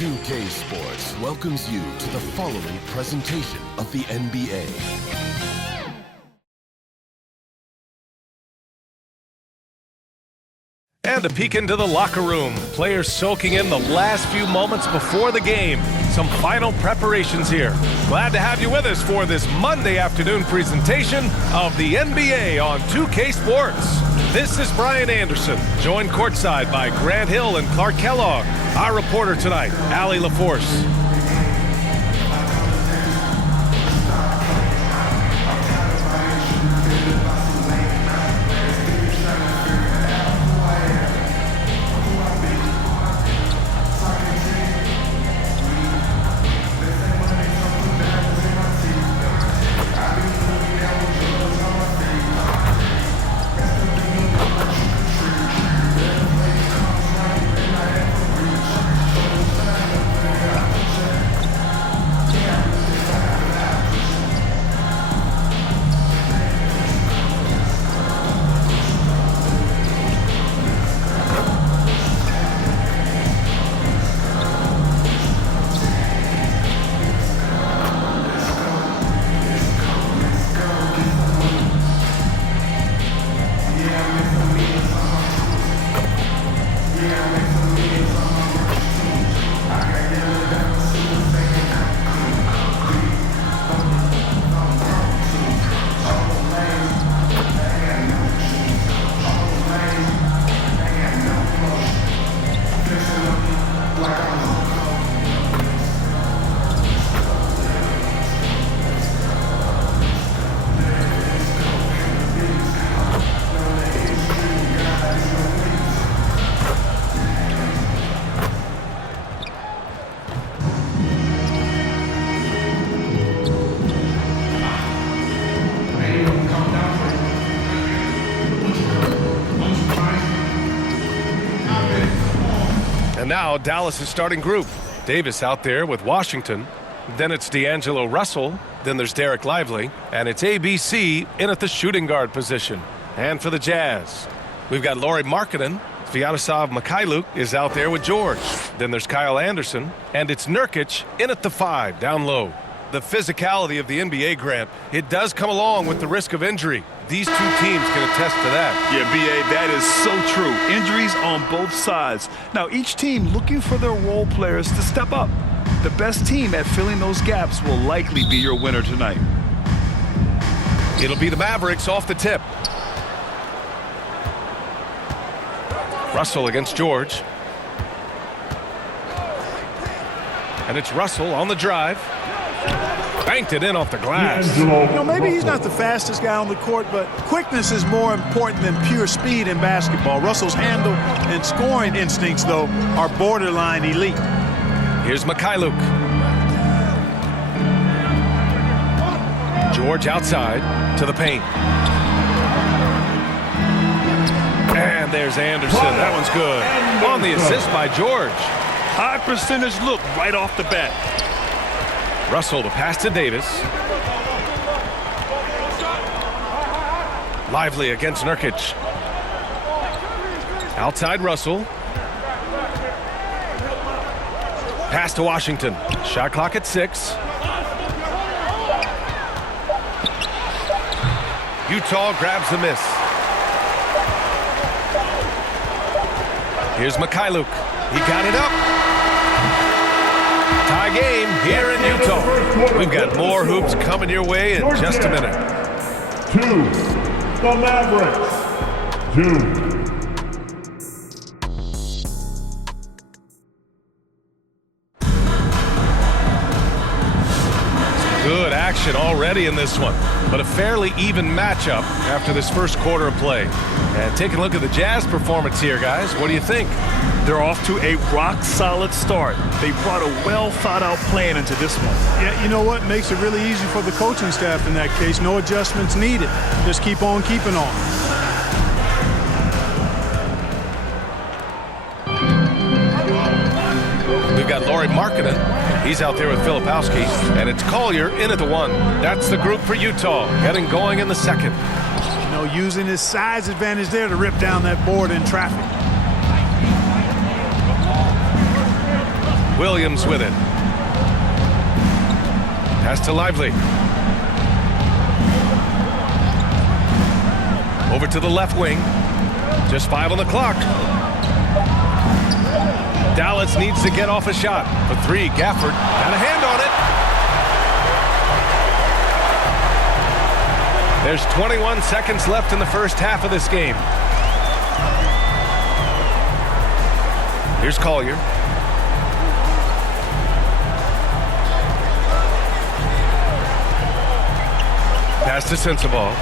2K Sports welcomes you to the following presentation of the NBA. And a peek into the locker room. Players soaking in the last few moments before the game. Some final preparations here. Glad to have you with us for this Monday afternoon presentation of the NBA on 2K Sports. This is Brian Anderson, joined courtside by Grant Hill and Clark Kellogg. Our reporter tonight, Allie LaForce. Now Dallas' starting group. Davis out there with Washington. Then it's D'Angelo Russell. Then there's Derek Lively. And it's ABC in at the shooting guard position. And for the Jazz, we've got Lauri Markkanen. Sviatoslav Mikhailuk is out there with George. Then there's Kyle Anderson. And it's Nurkić in at the 5, down low. The physicality of the NBA, Grant, it does come along with the risk of injury. These two teams can attest to that. Yeah, B.A., that is so true. Injuries on both sides. Now, each team looking for their role players to step up. The best team at filling those gaps will likely be your winner tonight. It'll be the Mavericks off the tip. Russell against George. And it's Russell on the drive. Banked it in off the glass. You know, maybe he's not the fastest guy on the court, but quickness is more important than pure speed in basketball. Russell's handle and scoring instincts, though, are borderline elite. Here's Mikhailuk. George outside to the paint. And there's Anderson. That one's good. On the assist by George. High percentage look right off the bat. Russell to pass to Davis. Lively against Nurkić. Outside Russell. Pass to Washington. Shot clock at 6. Utah grabs the miss. Here's Mikhailuk. He got it up. Tie game here in Utah. We've got more hoops coming your way in just a minute. 2, the Mavericks. 2. Good action already in this one, but a fairly even matchup after this first quarter of play. And take a look at the Jazz performance here, guys. What do you think? They're off to a rock-solid start. They brought a well-thought-out plan into this one. Yeah, you know what? Makes it really easy for the coaching staff in that case. No adjustments needed. Just keep on keeping on. We've got Lauri Markkanen. He's out there with Filipowski. And it's Collier in at the 1. That's the group for Utah, getting going in the second. You know, using his size advantage there to rip down that board in traffic. Williams with it. Pass to Lively. Over to the left wing. Just 5 on the clock. Dallas needs to get off a shot. For 3, Gafford got a hand on it. There's 21 seconds left in the first half of this game. Here's Collier. Pass to Sensabaugh.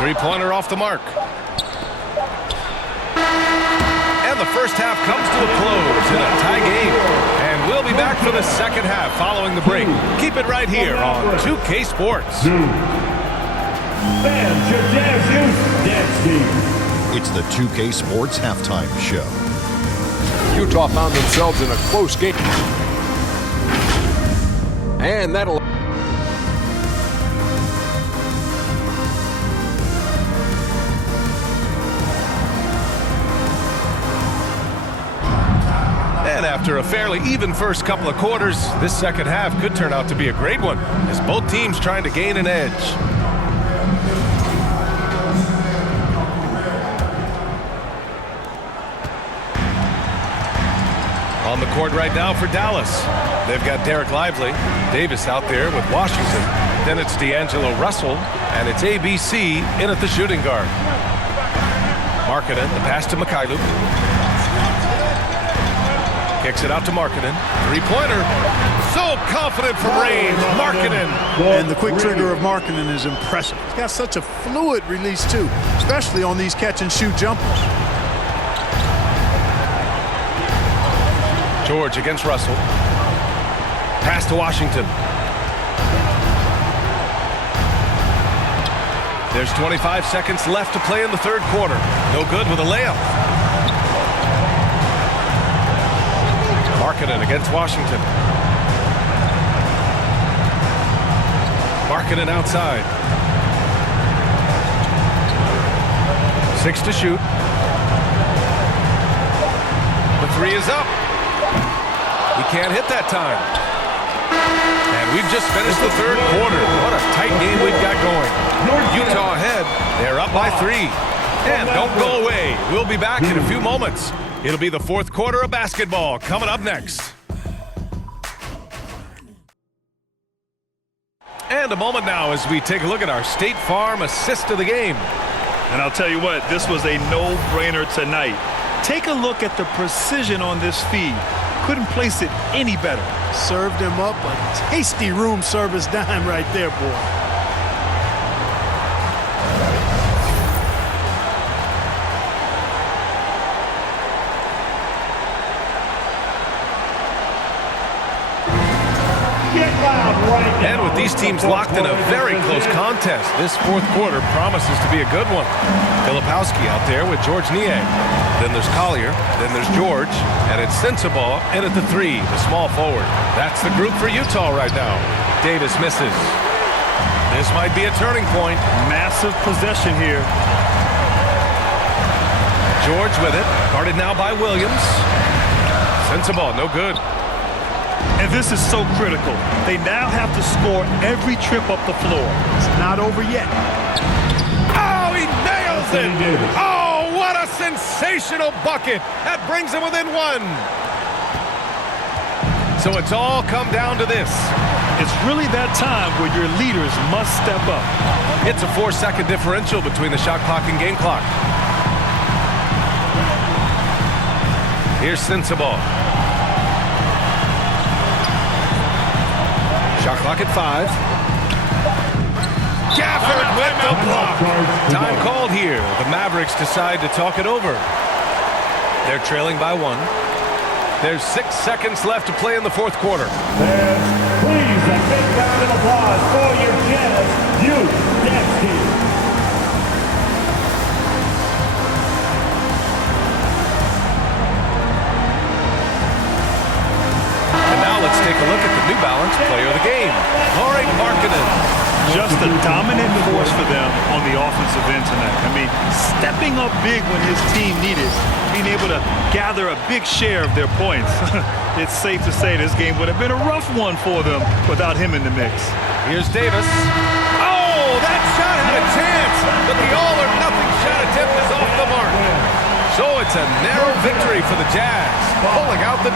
Three-pointer off the mark. And the first half comes to a close in a tie game. And we'll be back for the second half following the break. Keep it right here on 2K Sports. Fans, your Jazz Youth Dance Team. It's the 2K Sports Halftime Show. Utah found themselves in a close game. And that'll... And after a fairly even first couple of quarters, this second half could turn out to be a great one, as both teams trying to gain an edge. On the court right now for Dallas. They've got Derek Lively, Davis out there with Washington. Then it's D'Angelo Russell, and it's ABC in at the shooting guard. Markkanen, the pass to Mikhailuk. Kicks it out to Markkanen. Three-pointer. So confident from range. Markkanen. And the quick trigger of Markkanen is impressive. He's got such a fluid release, too, especially on these catch-and-shoot jumpers. George against Russell. Pass to Washington. There's 25 seconds left to play in the third quarter. No good with a layup. Markkanen against Washington. Markkanen outside. 6 to shoot. The 3 is up. He can't hit that time. And we've just finished the third quarter. What a tight game we've got going. Utah ahead. They're up by 3. And don't go away. We'll be back in a few moments. It'll be the fourth quarter of basketball coming up next. And a moment now as we take a look at our State Farm assist of the game. And I'll tell you what, this was a no-brainer tonight. Take a look at the precision on this feed. Couldn't place it any better. Served him up a tasty room service dime right there, boy. And with these teams locked in a very close contest, this fourth quarter promises to be a good one. Filipowski out there with George Niang. Then there's Collier. Then there's George. And it's Sensabaugh in at the 3, the small forward. That's the group for Utah right now. Davis misses. This might be a turning point. Massive possession here. George with it. Guarded now by Williams. Sensabaugh, no good. And this is so critical. They now have to score every trip up the floor. It's not over yet. Oh, he nails it! Oh, what a sensational bucket! That brings him within 1. So it's all come down to this. It's really that time where your leaders must step up. It's a 4-second differential between the shot clock and game clock. Here's Sensabaugh. Shot clock at 5. Gafford with the block. Time called here. The Mavericks decide to talk it over. They're trailing by 1. There's 6 seconds left to play in the fourth quarter. Fans, please, a big round of applause for your Jazz Youth Dance Team. And now let's take a look at the New Balance player of the game, Lauri Markkanen. just a dominant force for them on the offensive end tonight. I mean, stepping up big when his team needed, being able to gather a big share of their points. It's safe to say this game would have been a rough one for them without him in the mix. Here's Davis. Oh, that shot had a chance, but the all-or-nothing shot attempt is off the mark. So it's a narrow victory for the Jazz, pulling out the